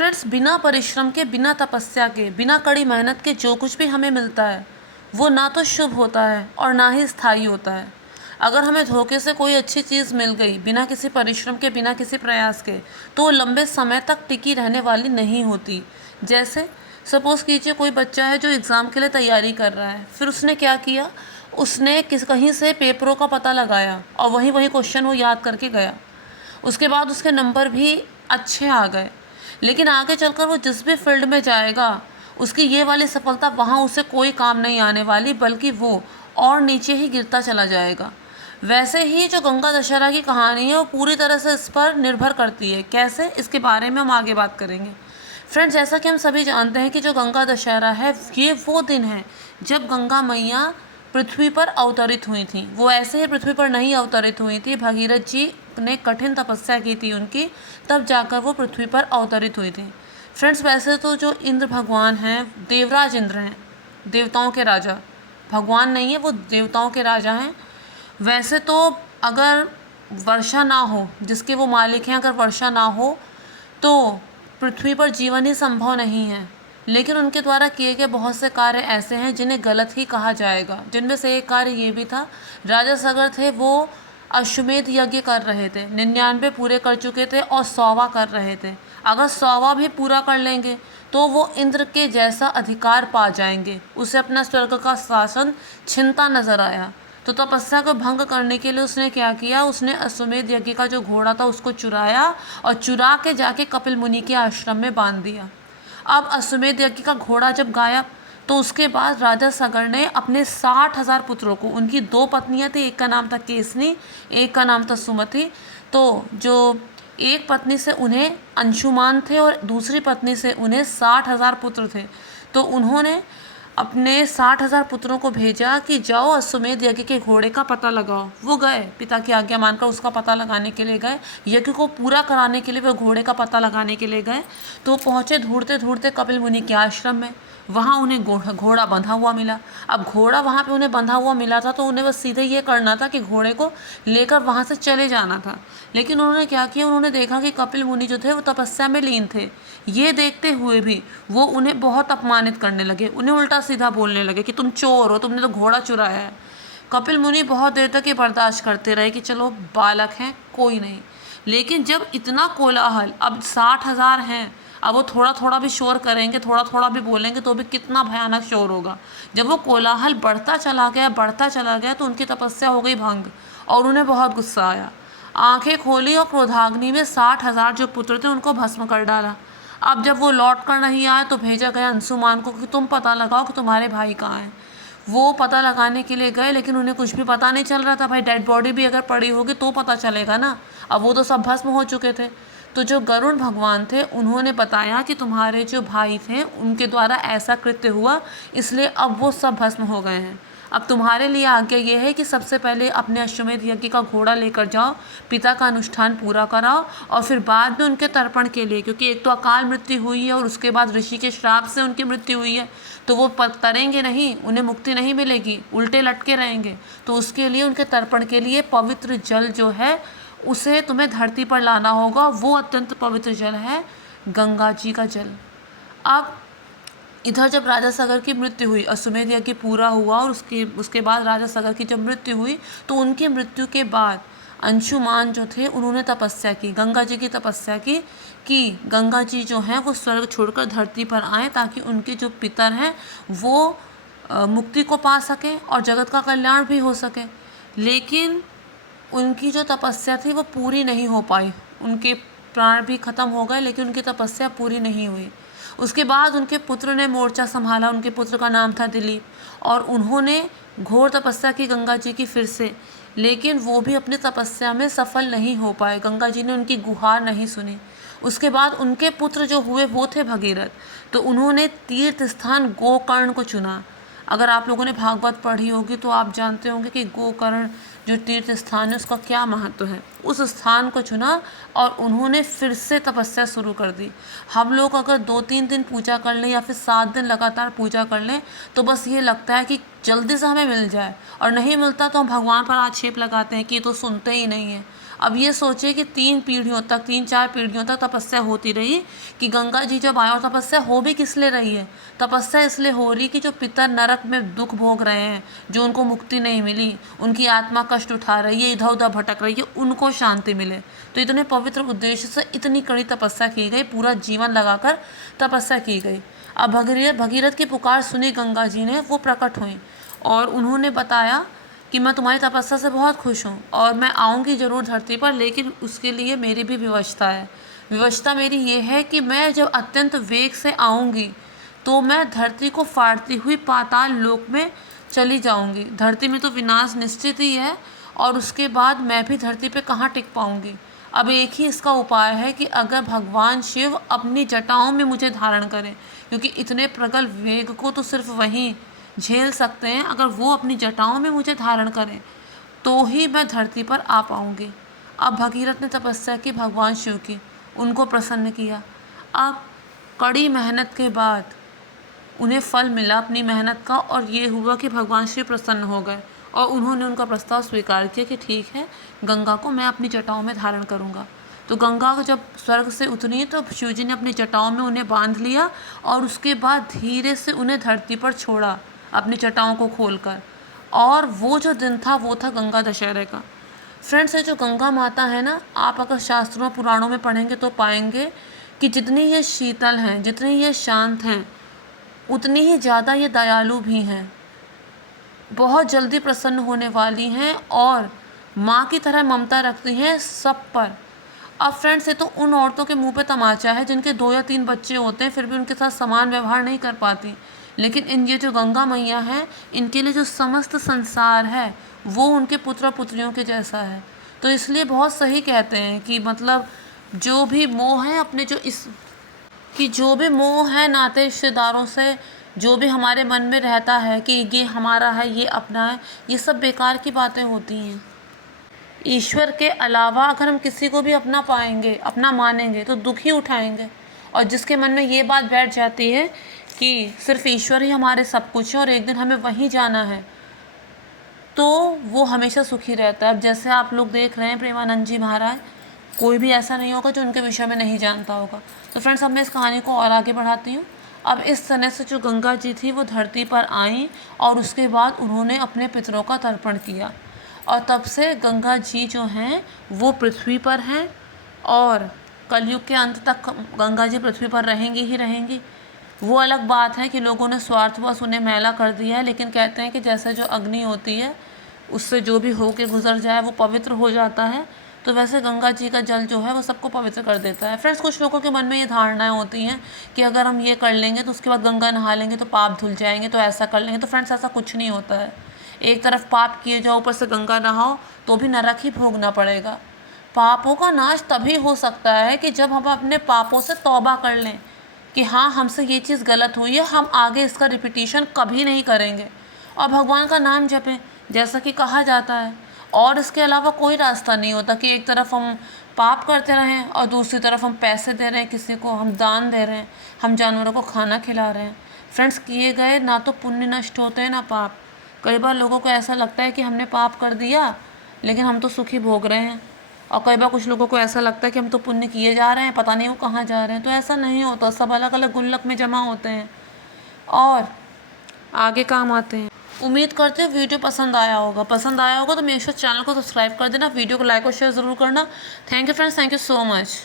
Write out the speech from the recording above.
Friends, बिना परिश्रम के, बिना तपस्या के, बिना कड़ी मेहनत के जो कुछ भी हमें मिलता है वो ना तो शुभ होता है और ना ही स्थायी होता है। अगर हमें धोखे से कोई अच्छी चीज़ मिल गई बिना किसी परिश्रम के, बिना किसी प्रयास के, तो वो लंबे समय तक टिकी रहने वाली नहीं होती। जैसे सपोज़ कीजिए कोई बच्चा है जो एग्ज़ाम के लिए तैयारी कर रहा है, फिर उसने क्या किया, उसने कहीं से पेपरों का पता लगाया और वही वही क्वेश्चन वो याद करके गया। उसके बाद उसके नंबर भी अच्छे आ गए, लेकिन आगे चलकर वो जिस भी फील्ड में जाएगा उसकी ये वाली सफलता वहाँ उसे कोई काम नहीं आने वाली, बल्कि वो और नीचे ही गिरता चला जाएगा। वैसे ही जो गंगा दशहरा की कहानी है वो पूरी तरह से इस पर निर्भर करती है। कैसे, इसके बारे में हम आगे बात करेंगे। फ्रेंड्स, जैसा कि हम सभी जानते हैं कि जो गंगा दशहरा है ये वो दिन है जब गंगा मैया पृथ्वी पर अवतरित हुई थी। वो ऐसे ही पृथ्वी पर नहीं अवतरित हुई थी, भगीरथ जी ने कठिन तपस्या की थी उनकी, तब जाकर वो पृथ्वी पर अवतरित हुई थी। फ्रेंड्स, वैसे तो जो इंद्र भगवान हैं, देवराज इंद्र हैं, देवताओं के राजा, भगवान नहीं है, वो देवताओं के राजा हैं। वैसे तो अगर वर्षा ना हो, जिसके वो मालिक हैं, अगर वर्षा ना हो तो पृथ्वी पर जीवन ही संभव नहीं है। लेकिन उनके द्वारा किए गए बहुत से कार्य ऐसे हैं जिन्हें गलत ही कहा जाएगा। जिनमें से एक कार्य ये भी था, राजा सगर थे वो अश्वमेध यज्ञ कर रहे थे, 99 पूरे कर चुके थे और 100वां कर रहे थे। अगर 100वां भी पूरा कर लेंगे तो वो इंद्र के जैसा अधिकार पा जाएंगे, उसे अपना स्वर्ग का शासन छिनता नजर आया। तो तपस्या को भंग करने के लिए उसने क्या किया, उसने अश्वमेध यज्ञ का जो घोड़ा था उसको चुराया और चुरा के जाके कपिल मुनि के आश्रम में बांध दिया। अब अश्वमेध यज्ञ का घोड़ा जब गायब, तो उसके बाद राजा सगर ने अपने 60,000 पुत्रों को, उनकी 2 पत्नियां थी, एक का नाम था केसनी, एक का नाम था सुमति। तो जो एक पत्नी से उन्हें अंशुमान थे और दूसरी पत्नी से उन्हें 60,000 पुत्र थे। तो उन्होंने अपने 60,000 पुत्रों को भेजा कि जाओ अश्वमेध यज्ञ के घोड़े का पता लगाओ। वो गए, पिता की आज्ञा मानकर उसका पता लगाने के लिए गए, यज्ञ को पूरा कराने के लिए वो घोड़े का पता लगाने के लिए गए। तो पहुँचे ढूंढते ढूंढते कपिल मुनि के आश्रम में। वहाँ उन्हें घोड़ा बंधा हुआ मिला। अब घोड़ा वहाँ पे उन्हें बंधा हुआ मिला था तो उन्हें बस सीधे ये करना था कि घोड़े को लेकर वहाँ से चले जाना था। लेकिन उन्होंने क्या किया, उन्होंने देखा कि कपिल मुनि जो थे वो तपस्या में लीन थे। ये देखते हुए भी वो उन्हें बहुत अपमानित करने लगे, उन्हें उल्टा सीधा बोलने लगे कि तुम चोर हो, तुमने तो घोड़ा चुराया है। कपिल मुनि बहुत देर तक ये बर्दाश्त करते रहे कि चलो बालक हैं, कोई नहीं। लेकिन जब इतना कोलाहल, अब 60,000 हैं, अब वो थोड़ा थोड़ा भी शोर करेंगे, थोड़ा थोड़ा भी बोलेंगे तो भी कितना भयानक शोर होगा। जब वो कोलाहल बढ़ता चला गया तो उनकी तपस्या हो गई भंग और उन्हें बहुत गुस्सा आया। आंखें खोली और क्रोधाग्नि में 60,000 जो पुत्र थे उनको भस्म कर डाला। अब जब वो लौट कर नहीं आए तो भेजा गया अंशुमान को कि तुम पता लगाओ कि तुम्हारे भाई कहाँ हैं। वो पता लगाने के लिए गए, लेकिन उन्हें कुछ भी पता नहीं चल रहा था। भाई, डेड बॉडी भी अगर पड़ी होगी तो पता चलेगा ना, अब वो तो सब भस्म हो चुके थे। तो जो गरुण भगवान थे उन्होंने बताया कि तुम्हारे जो भाई थे उनके द्वारा ऐसा कृत्य हुआ, इसलिए अब वो सब भस्म हो गए हैं। अब तुम्हारे लिए आज्ञा ये है कि सबसे पहले अपने अश्वमेध यज्ञ का घोड़ा लेकर जाओ, पिता का अनुष्ठान पूरा कराओ और फिर बाद में उनके तर्पण के लिए, क्योंकि एक तो अकाल मृत्यु हुई है और उसके बाद ऋषि के श्राप से उनकी मृत्यु हुई है, तो वो तरेंगे नहीं, उन्हें मुक्ति नहीं मिलेगी, उल्टे लटके रहेंगे। तो उसके लिए, उनके तर्पण के लिए पवित्र जल जो है उसे तुम्हें धरती पर लाना होगा। वो अत्यंत पवित्र जल है गंगा जी का जल। अब इधर जब राजा सगर की मृत्यु हुई, अश्वमेध यज्ञ पूरा हुआ और उसके बाद राजा सगर की जब मृत्यु हुई तो उनकी मृत्यु के बाद अंशुमान जो थे उन्होंने तपस्या की, गंगा जी की तपस्या की कि गंगा जी जो हैं वो स्वर्ग छोड़कर धरती पर आएँ ताकि उनके जो पितर हैं वो मुक्ति को पा सकें और जगत का कल्याण भी हो सके। लेकिन उनकी जो तपस्या थी वो पूरी नहीं हो पाई, उनके प्राण भी खत्म हो गए लेकिन उनकी तपस्या पूरी नहीं हुई। उसके बाद उनके पुत्र ने मोर्चा संभाला, उनके पुत्र का नाम था दिलीप, और उन्होंने घोर तपस्या की गंगा जी की फिर से, लेकिन वो भी अपनी तपस्या में सफल नहीं हो पाए, गंगा जी ने उनकी गुहार नहीं सुनी। उसके बाद उनके पुत्र जो हुए वो थे भगीरथ, तो उन्होंने तीर्थ स्थान गोकर्ण को चुना। अगर आप लोगों ने भागवत पढ़ी होगी तो आप जानते होंगे कि गोकर्ण जो तीर्थ स्थान है उसका क्या महत्व है। उस स्थान को चुना और उन्होंने फिर से तपस्या शुरू कर दी। हम लोग अगर 2-3 दिन पूजा कर लें या फिर 7 दिन लगातार पूजा कर लें तो बस ये लगता है कि जल्दी से हमें मिल जाए, और नहीं मिलता तो हम भगवान पर आक्षेप लगाते हैं कि ये तो सुनते ही नहीं है। अब ये सोचिए कि 3-4 पीढ़ियों तक तपस्या होती रही कि गंगा जी जब आए, और तपस्या हो भी किस लिए रही है? तपस्या इसलिए हो रही कि जो पितर नरक में दुख भोग रहे हैं, जो उनको मुक्ति नहीं मिली, उनकी आत्मा कष्ट उठा रही है, इधर उधर भटक रही है, उनको शांति मिले। तो इतने पवित्र उद्देश्य से इतनी कड़ी तपस्या की गई, पूरा जीवन लगाकर तपस्या की गई। अब भगीरथ की पुकार सुनी गंगा जी ने, वो प्रकट हुई और उन्होंने बताया कि मैं तुम्हारी तपस्या से बहुत खुश हूँ और मैं आऊँगी ज़रूर धरती पर, लेकिन उसके लिए मेरी भी व्यवस्था है। व्यवस्था मेरी ये है कि मैं जब अत्यंत वेग से आऊँगी तो मैं धरती को फाड़ती हुई पाताल लोक में चली जाऊँगी। धरती में तो विनाश निश्चित ही है और उसके बाद मैं भी धरती पे कहाँ टिक पाऊँगी। अब एक ही इसका उपाय है कि अगर भगवान शिव अपनी जटाओं में मुझे धारण करें, क्योंकि इतने प्रगल वेग को तो सिर्फ वहीं झेल सकते हैं, अगर वो अपनी जटाओं में मुझे धारण करें तो ही मैं धरती पर आ पाऊँगी। अब भगीरथ ने तपस्या की भगवान शिव की, उनको प्रसन्न किया। अब कड़ी मेहनत के बाद उन्हें फल मिला अपनी मेहनत का, और ये हुआ कि भगवान शिव प्रसन्न हो गए और उन्होंने उनका प्रस्ताव स्वीकार किया कि ठीक है, गंगा को मैं अपनी जटाओं में धारण करूँगा। तो गंगा को जब स्वर्ग से उतरी तो शिव जी ने अपनी जटाओं में उन्हें बांध लिया और उसके बाद धीरे से उन्हें धरती पर छोड़ा अपनी जटाओं को खोलकर। और वो जो दिन था वो था गंगा दशहरे का। फ्रेंड्स, ये जो गंगा माता है ना, आप अगर शास्त्रों पुराणों में पढ़ेंगे तो पाएंगे कि जितनी ये शीतल हैं, जितनी ये शांत हैं, उतनी ही ज़्यादा ये दयालु भी हैं, बहुत जल्दी प्रसन्न होने वाली हैं और माँ की तरह ममता रखती हैं सब पर। अब फ्रेंड्स, ये तो उन औरतों के मुंह पे तमाचा है जिनके 2 या 3 बच्चे होते हैं, फिर भी उनके साथ समान व्यवहार नहीं कर पाती। लेकिन ये जो गंगा मैया हैं, इनके लिए जो समस्त संसार है वो उनके पुत्र पुत्रियों के जैसा है। तो इसलिए बहुत सही कहते हैं कि मतलब जो भी मोह है अपने जो भी मोह है नाते रिश्तेदारों से, जो भी हमारे मन में रहता है कि ये हमारा है, ये अपना है, ये सब बेकार की बातें होती हैं। ईश्वर के अलावा अगर हम किसी को भी अपना पाएंगे, अपना मानेंगे, तो दुख ही उठाएंगे। और जिसके मन में ये बात बैठ जाती है कि सिर्फ ईश्वर ही हमारे सब कुछ है और एक दिन हमें वहीं जाना है, तो वो हमेशा सुखी रहता है। अब जैसे आप लोग देख रहे हैं प्रेमानंद जी महाराज, कोई भी ऐसा नहीं होगा जो उनके विषय में नहीं जानता होगा। तो फ्रेंड्स, अब मैं इस कहानी को और आगे बढ़ाती हूँ। अब इस तरह से जो गंगा जी थी वो धरती पर आईं और उसके बाद उन्होंने अपने पितरों का तर्पण किया, और तब से गंगा जी जो हैं वो पृथ्वी पर हैं और कलयुग के अंत तक गंगा जी पृथ्वी पर रहेंगी ही रहेंगी। वो अलग बात है कि लोगों ने स्वार्थवश उन्हें मैला कर दिया है, लेकिन कहते हैं कि जैसे जो अग्नि होती है उससे जो भी हो के गुजर जाए वो पवित्र हो जाता है, तो वैसे गंगा जी का जल जो है वो सबको पवित्र कर देता है। फ्रेंड्स, कुछ लोगों के मन में ये धारणाएं होती हैं कि अगर हम ये कर लेंगे तो उसके बाद गंगा नहा लेंगे तो पाप धुल जाएंगे, तो ऐसा कर लेंगे। तो फ्रेंड्स, ऐसा कुछ नहीं होता है। एक तरफ पाप किए जाओ, ऊपर से गंगा नहाओ, तो भी नरक ही भोगना पड़ेगा। पापों का नाश तभी हो सकता है कि जब हम अपने पापों से तौबा कर लें कि हाँ, हमसे ये चीज़ गलत हुई है, हम आगे इसका रिपीटिशन कभी नहीं करेंगे, और भगवान का नाम जपें जैसा कि कहा जाता है। और इसके अलावा कोई रास्ता नहीं होता कि एक तरफ हम पाप करते रहें और दूसरी तरफ हम पैसे दे रहे हैं किसी को, हम दान दे रहे हैं, हम जानवरों को खाना खिला रहे हैं। फ्रेंड्स, किए गए ना तो पुण्य नष्ट होते हैं ना पाप। कई बार लोगों को ऐसा लगता है कि हमने पाप कर दिया लेकिन हम तो सुखी भोग रहे हैं, और कई बार कुछ लोगों को ऐसा लगता है कि हम तो पुण्य किए जा रहे हैं, पता नहीं वो कहाँ जा रहे हैं। तो ऐसा नहीं होता, सब अलग अलग गुल्लक में जमा होते हैं और आगे काम आते हैं। उम्मीद करते हैं वीडियो पसंद आया होगा। तो मेरे चैनल को सब्सक्राइब कर देना, वीडियो को लाइक और शेयर ज़रूर करना। Thank you friends, thank you so much.